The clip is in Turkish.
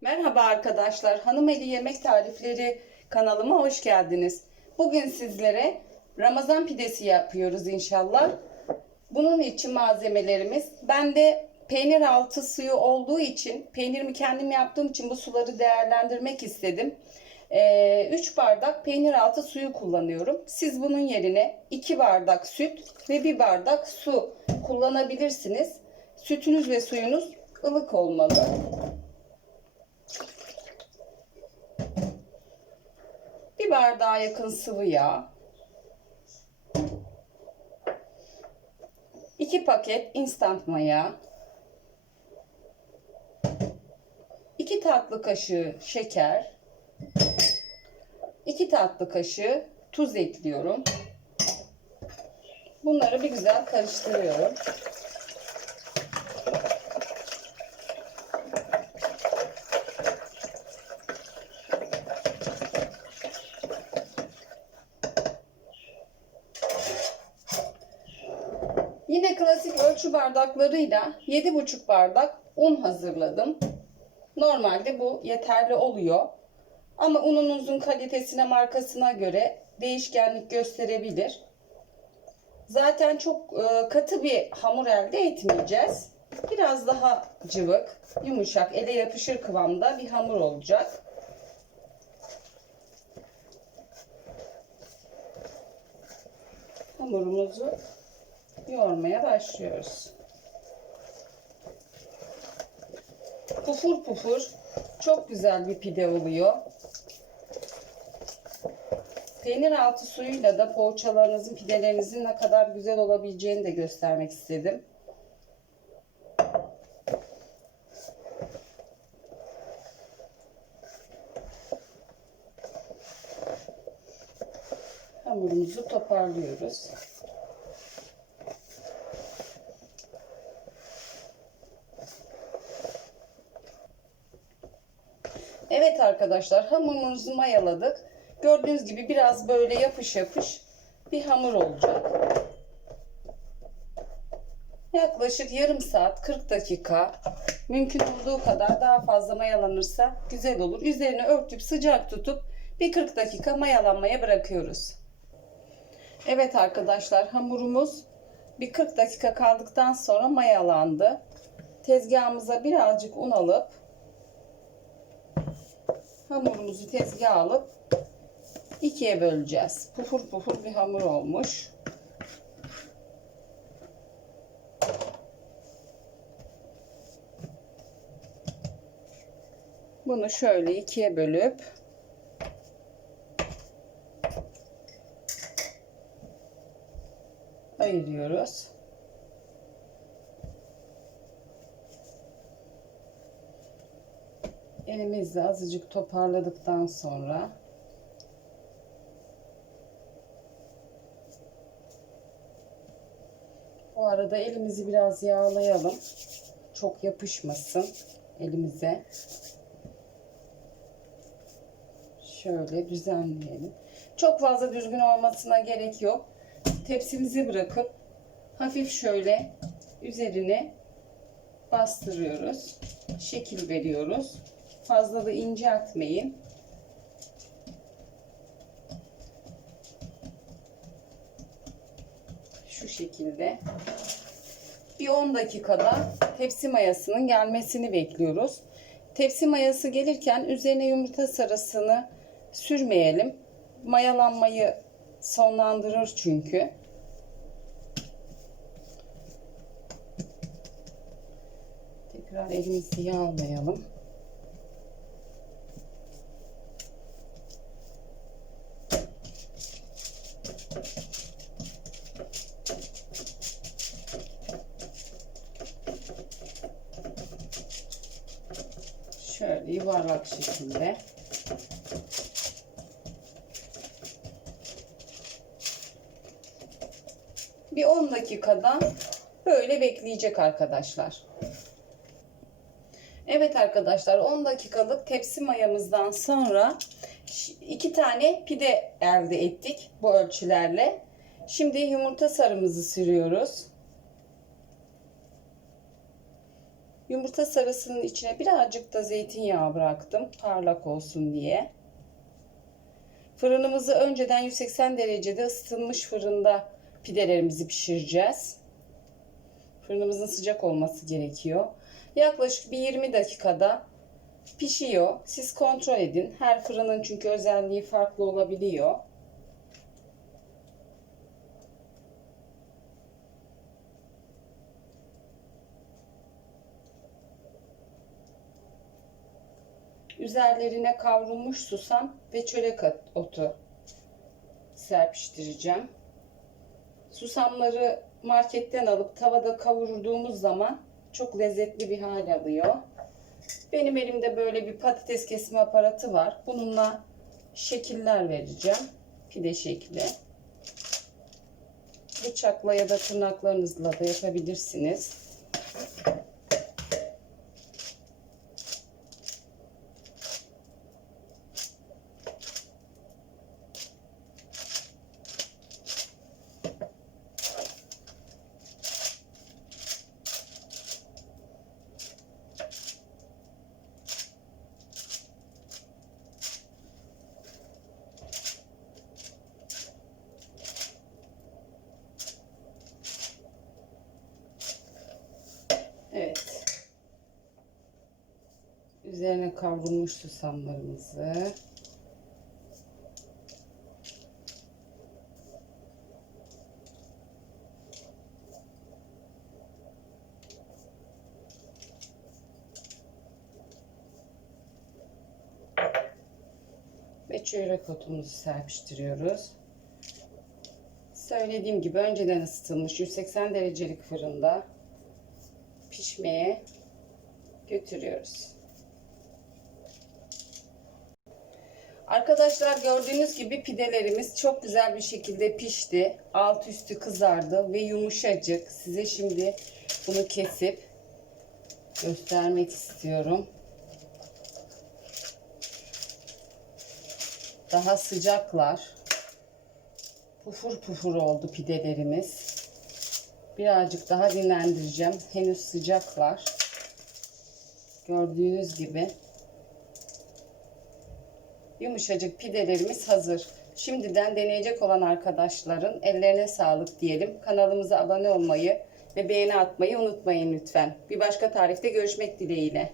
Merhaba arkadaşlar. Hanım Eli Yemek Tarifleri kanalıma hoş geldiniz. Bugün sizlere Ramazan pidesi yapıyoruz inşallah. Bunun için malzemelerimiz. Bende peynir altı suyu olduğu için, peynirimi kendim yaptığım için bu suları değerlendirmek istedim. 3 bardak peynir altı suyu kullanıyorum. Siz bunun yerine 2 bardak süt ve 1 bardak su kullanabilirsiniz. Sütünüz ve suyunuz ılık olmalı. Bir bardağa yakın sıvı yağ. 2 paket instant maya. 2 tatlı kaşığı şeker. 2 tatlı kaşığı tuz ekliyorum. Bunları bir güzel karıştırıyorum. Yine klasik ölçü bardaklarıyla 7,5 bardak un hazırladım. Normalde bu yeterli oluyor. Ama ununuzun kalitesine, markasına göre değişkenlik gösterebilir. Zaten çok e, katı bir hamur elde etmeyeceğiz. Biraz daha cıvık, yumuşak, ele yapışır kıvamda bir hamur olacak. Hamurumuzu yoğurmaya başlıyoruz. Pufur pufur çok güzel bir pide oluyor. Peynir altı suyuyla da poğaçalarınızın, pidelerinizin ne kadar güzel olabileceğini de göstermek istedim. Hamurumuzu toparlıyoruz. Evet arkadaşlar hamurumuzu mayaladık. Gördüğünüz gibi biraz böyle yapış yapış bir hamur olacak. Yaklaşık yarım saat 40 dakika mümkün olduğu kadar daha fazla mayalanırsa güzel olur. Üzerine örtüp sıcak tutup bir 40 dakika mayalanmaya bırakıyoruz. Evet arkadaşlar hamurumuz bir 40 dakika kaldıktan sonra mayalandı. Tezgahımıza birazcık un alıp hamurumuzu tezgaha alıp ikiye böleceğiz. Pufur pufur bir hamur olmuş. Bunu şöyle ikiye bölüp ayırıyoruz. Elimizle azıcık toparladıktan sonra bu arada elimizi biraz yağlayalım. Çok yapışmasın elimize. Şöyle düzenleyelim. Çok fazla düzgün olmasına gerek yok. Tepsimizi bırakıp hafif şöyle üzerine bastırıyoruz. Şekil veriyoruz. Fazla da inceltmeyin. Şu şekilde. Bir 10 dakikada tepsi mayasının gelmesini bekliyoruz. Tepsi mayası gelirken üzerine yumurta sarısını sürmeyelim. Mayalanmayı sonlandırır çünkü. Tekrar elimizi yağlayalım. Şöyle yuvarlak şekilde. Bir 10 dakikada böyle bekleyecek arkadaşlar. Evet arkadaşlar 10 dakikalık tepsi mayamızdan sonra iki tane pide elde ettik bu ölçülerle. Şimdi yumurta sarımızı sürüyoruz. Yumurta sarısının içine birazcık da zeytinyağı bıraktım. Parlak olsun diye. Fırınımızı önceden 180 derecede ısıtılmış fırında pidelerimizi pişireceğiz. Fırınımızın sıcak olması gerekiyor. Yaklaşık bir 20 dakikada pişiyor. Siz kontrol edin. Her fırının çünkü özelliği farklı olabiliyor. Üzerlerine kavrulmuş susam ve çörek otu serpiştireceğim. Susamları marketten alıp tavada kavurduğumuz zaman çok lezzetli bir hal alıyor. Benim elimde böyle bir patates kesme aparatı var. Bununla şekiller vereceğim. Pide şekli. Bıçakla ya da tırnaklarınızla da yapabilirsiniz. Evet. Üzerine kavrulmuş susamlarımızı ve çörek otumuzu serpiştiriyoruz. Söylediğim gibi önceden ısıtılmış 180 derecelik fırında pişmeye götürüyoruz. Arkadaşlar gördüğünüz gibi pidelerimiz çok güzel bir şekilde pişti. Alt üstü kızardı ve yumuşacık. Size şimdi bunu kesip göstermek istiyorum. Daha sıcaklar. Pufur pufur oldu pidelerimiz. Birazcık daha dinlendireceğim. Henüz sıcaklar. Gördüğünüz gibi. Yumuşacık pidelerimiz hazır. Şimdiden deneyecek olan arkadaşların ellerine sağlık diyelim. Kanalımıza abone olmayı ve beğeni atmayı unutmayın lütfen. Bir başka tarifte görüşmek dileğiyle.